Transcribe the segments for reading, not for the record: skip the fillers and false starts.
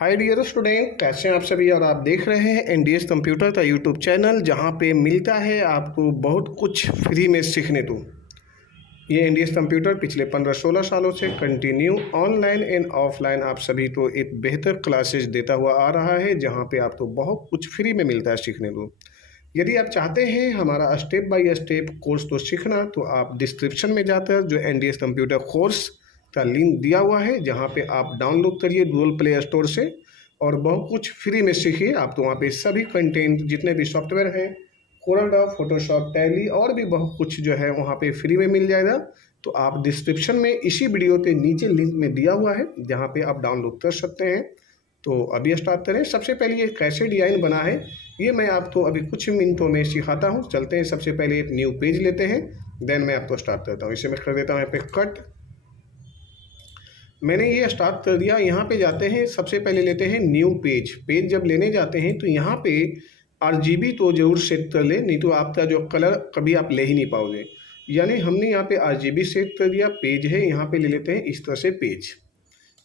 Hi dear student, कैसे हैं आप सभी। और आप देख रहे हैं एनडीएस कंप्यूटर का यूट्यूब चैनल, जहां पे मिलता है आपको बहुत कुछ फ्री में सीखने को। ये एनडीएस कंप्यूटर पिछले 15-16 सालों से कंटिन्यू ऑनलाइन एंड ऑफलाइन आप सभी को एक बेहतर क्लासेस देता हुआ आ रहा है, जहां पे आपको बहुत कुछ फ्री में मिलता है सीखने को। यदि आप चाहते हैं हमारा स्टेप बाय स्टेप कोर्स तो सीखना, तो आप डिस्क्रिप्शन में जाकर जो एनडीएस कंप्यूटर कोर्स का लिंक दिया हुआ है, जहां पे आप डाउनलोड करिए गूगल प्ले स्टोर से और बहुत कुछ फ्री में सीखिए। आप तो वहाँ पे सभी कंटेंट जितने भी सॉफ्टवेयर हैं, कोरल, फोटोशॉप, टैली और भी बहुत कुछ जो है वहाँ पे फ्री में मिल जाएगा। तो आप डिस्क्रिप्शन में इसी वीडियो के नीचे लिंक में दिया हुआ है, जहाँ पे आप डाउनलोड कर सकते हैं। तो अभी स्टार्ट करें। सबसे पहले ये कैसे डिज़ाइन बना है ये मैं आपको अभी कुछ मिनटों में सिखाता हूँ। चलते हैं, सबसे पहले एक न्यू पेज लेते हैं, देन मैं आपको स्टार्ट करता हूँ। इसे मैं कर देता हूँ यहाँ पे कट। मैंने ये स्टार्ट कर दिया। यहाँ पे जाते हैं, सबसे पहले लेते हैं न्यू पेज। पेज जब लेने जाते हैं तो यहाँ पे RGB तो ज़रूर सेट कर ले, नहीं तो आपका जो कलर कभी आप ले ही नहीं पाओगे। यानी हमने यहाँ पे RGB सेट कर दिया। पेज है, यहाँ पे ले लेते हैं इस तरह से पेज।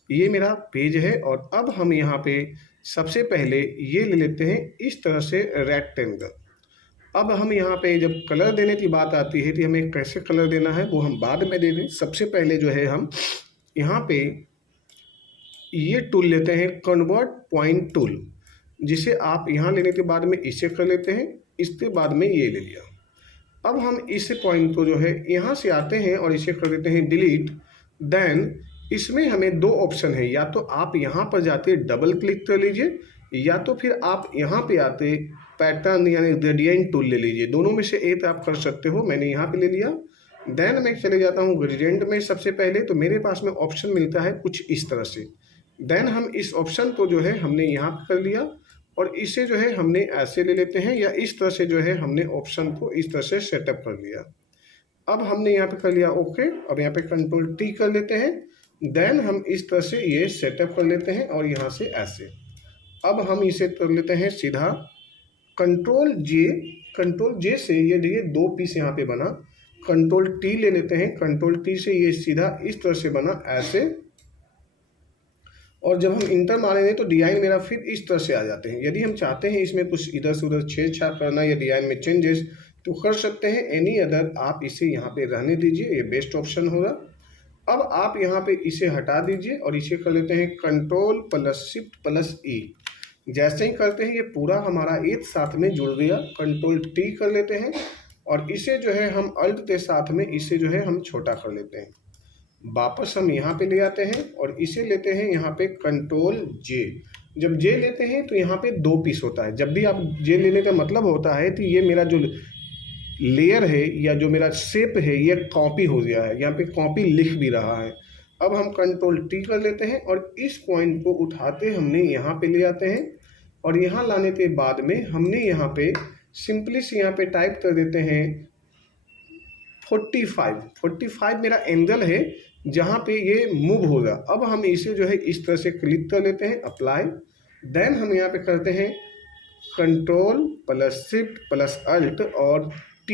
ये मेरा पेज है। और अब हम यहाँ पे सबसे पहले ये ले लेते हैं इस तरह से रेक्टेंगल। अब हम यहाँ पे जब कलर देने की बात आती है तो हमें कैसे कलर देना है वो हम बाद में दे दें। सबसे पहले जो है हम यहाँ पे ये टूल लेते हैं, कन्वर्ट पॉइंट टूल, जिसे आप यहाँ लेने के बाद में इसे कर लेते हैं, इसके बाद में ये ले लिया। अब हम इस पॉइंट को जो है यहाँ से आते हैं और इसे कर देते हैं डिलीट। देन इसमें हमें दो ऑप्शन है, या तो आप यहाँ पर जाते डबल क्लिक कर लीजिए, या तो फिर आप यहाँ पे आते पैटर्न यानी ग्रेडियंट टूल ले लीजिए। दोनों में से एक आप कर सकते हो। मैंने यहाँ पे ले लिया। देन मैं चले जाता हूँ ग्रेडियंट में। सबसे पहले तो मेरे पास में ऑप्शन मिलता है कुछ इस तरह से। देन हम इस ऑप्शन को जो है हमने यहाँ कर लिया और इसे जो है हमने ऐसे ले लेते हैं, या इस तरह से जो है हमने ऑप्शन को इस तरह से सेटअप कर लिया। अब हमने यहाँ पे कर लिया ओके। अब यहाँ पे कंट्रोल T कर लेते हैं। देन हम इस तरह से ये सेटअप कर लेते हैं और यहाँ से ऐसे। अब हम इसे कर लेते हैं सीधा कंट्रोल J से ये दो पीस यहाँ पे बना। कंट्रोल T ले लेते हैं। कंट्रोल T से ये सीधा इस तरह से बना ऐसे। और जब हम इंटर मारेंगे तो डिजाइन मेरा फिर इस तरह से आ जाते हैं। यदि हम चाहते हैं इसमें कुछ इधर से उधर छेड़छाड़ करना या डिजाइन में चेंजेस तो कर सकते हैं। एनी अदर आप इसे यहाँ पे रहने दीजिए, ये बेस्ट ऑप्शन होगा। अब आप यहाँ पे इसे हटा दीजिए और इसे कर लेते हैं control plus shift plus E। जैसे ही करते हैं ये पूरा हमारा एक साथ में जुड़ गया। कंट्रोल T कर लेते हैं और इसे जो है हम अल्ट के साथ में इसे जो है हम छोटा कर लेते हैं। वापस हम यहाँ पे ले आते हैं और इसे लेते हैं यहाँ पे कंट्रोल J। जब J लेते हैं तो यहाँ पे दो पीस होता है। जब भी आप J लेने का मतलब होता है कि ये मेरा जो लेयर है या जो मेरा शेप है ये कॉपी हो गया है। यहाँ पे कॉपी लिख भी रहा है। अब हम कंट्रोल T कर लेते हैं और इस पॉइंट को उठाते हमने यहाँ पे ले आते हैं और यहाँ लाने के बाद में हमने यहाँ पे सिंपली से यहाँ पे टाइप कर देते हैं 45 मेरा एंगल है जहाँ पे ये मूव होगा। अब हम इसे जो है इस तरह से क्लिक कर लेते हैं, अप्लाई। देन हम यहाँ पे करते हैं control plus shift plus alt और T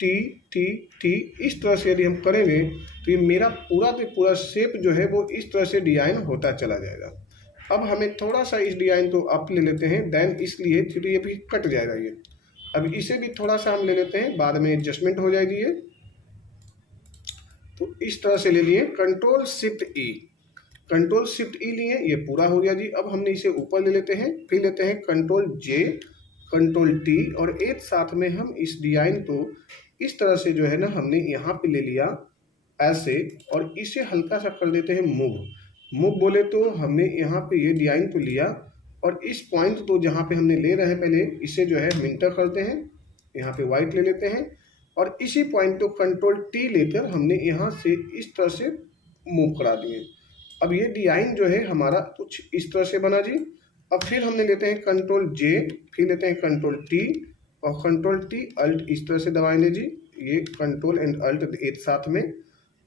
T T T। इस तरह से यदि हम करेंगे तो ये मेरा पूरा का पूरा शेप जो है वो इस तरह से डिजाइन होता चला जाएगा। अब हमें थोड़ा सा इस डिजाइन को अप ले लेते हैं। देन इसलिए फिर ये भी कट जाएगा ये। अब इसे भी थोड़ा सा हम ले लेते हैं, बाद में एडजस्टमेंट हो जाएगी ये। तो इस तरह से ले लिए कंट्रोल शिफ्ट ई लिए, ये पूरा हो गया जी। अब हमने इसे ऊपर ले लेते हैं, फिर लेते हैं कंट्रोल J कंट्रोल T और एक साथ में हम इस डिजाइन को इस तरह से जो है ना हमने यहाँ पे ले लिया ऐसे और इसे हल्का सा कर देते हैं मूव बोले तो हमने यहाँ पे ये डिजाइन को लिया और इस पॉइंट को जहाँ पे हमने ले रहे हैं पहले इसे जो है हम इंटर करते हैं, यहाँ पे वाइट ले लेते हैं और इसी पॉइंट को कंट्रोल T लेकर हमने यहाँ से इस तरह से मूव करा दिए। अब ये डिजाइन जो है हमारा कुछ इस तरह से बना जी। अब फिर हमने लेते हैं कंट्रोल J, फिर लेते हैं कंट्रोल T और कंट्रोल T अल्ट इस तरह से दबाएंगे जी। ये कंट्रोल एंड अल्ट एक साथ में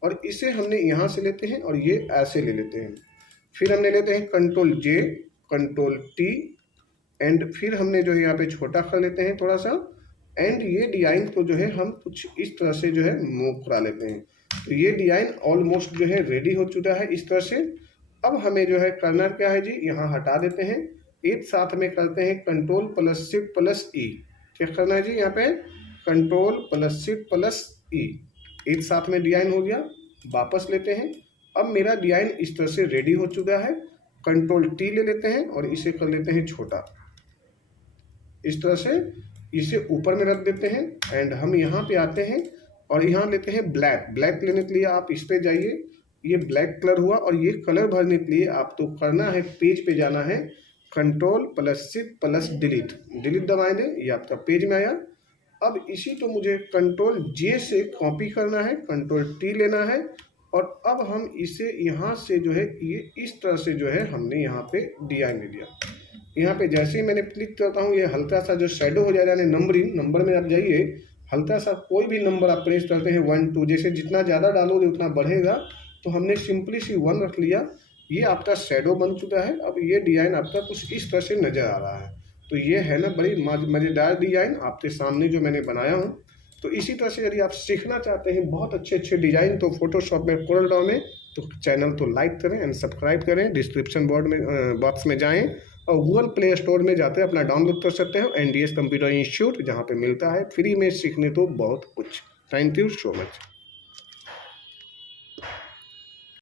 और इसे हमने यहाँ से लेते हैं और ये ऐसे ले लेते हैं। फिर हमने लेते हैं control J control T and फिर हमने जो है यहाँ पे छोटा कर लेते हैं थोड़ा सा एंड ये डिजाइन को जो है हम कुछ इस तरह से जो है मूव करा लेते हैं। तो ये डिजाइन ऑलमोस्ट जो है रेडी हो चुका है इस तरह से। अब हमें जो है करना क्या है जी, यहाँ हटा देते हैं, एक साथ में करते हैं कंट्रोल प्लस शिफ्ट प्लस ई। क्या करना है जी, यहाँ पे कंट्रोल प्लस शिफ्ट प्लस ई, एक साथ में डिजाइन हो गया। वापस लेते हैं, अब मेरा डिजाइन इस तरह से रेडी हो चुका है। कंट्रोल टी ले लेते हैं और इसे कर लेते हैं छोटा, इस तरह से इसे ऊपर में रख देते हैं। एंड हम यहाँ पे आते हैं और यहाँ लेते हैं ब्लैक। ब्लैक लेने के लिए आप इस पे जाइए, ये ब्लैक कलर हुआ। और ये कलर भरने के लिए आपको करना है, पेज पे जाना है, control plus shift plus delete, delete दबाए दें, ये आपका पेज में आया। अब इसी को मुझे कंट्रोल जे से कॉपी करना है, कंट्रोल टी लेना है और अब हम इसे यहाँ से जो है ये इस तरह से जो है हमने यहाँ पे डिजाइन दे दिया। यहाँ पे जैसे ही मैंने क्लिक करता हूँ, ये हल्का सा जो शेडो हो जाएगा, यानी नंबरिंग, नंबर में आप जाइए, हल्का सा कोई भी नंबर आप प्रेस करते हैं 1 2, जैसे जितना ज़्यादा डालोगे उतना बढ़ेगा। तो हमने सिंपली सी 1 रख लिया, ये आपका शेडो बन चुका है। अब ये डिज़ाइन आपका कुछ इस तरह से नज़र आ रहा है। तो ये है ना बड़ी मज़ेदार डिज़ाइन आपके सामने जो मैंने बनाया हूँ। तो इसी तरह से यदि आप सीखना चाहते हैं बहुत अच्छे अच्छे डिज़ाइन तो फोटोशॉप में, कोरल ड्रॉ में, तो चैनल तो लाइक करें एंड सब्सक्राइब करें। डिस्क्रिप्शन बॉक्स में जाएँ और गूगल प्ले स्टोर में जाते अपना डाउनलोड कर सकते हैं NDS कंप्यूटर इंस्टीट्यूट, जहाँ पे मिलता है फ्री में सीखने तो बहुत कुछ। Thank you so much.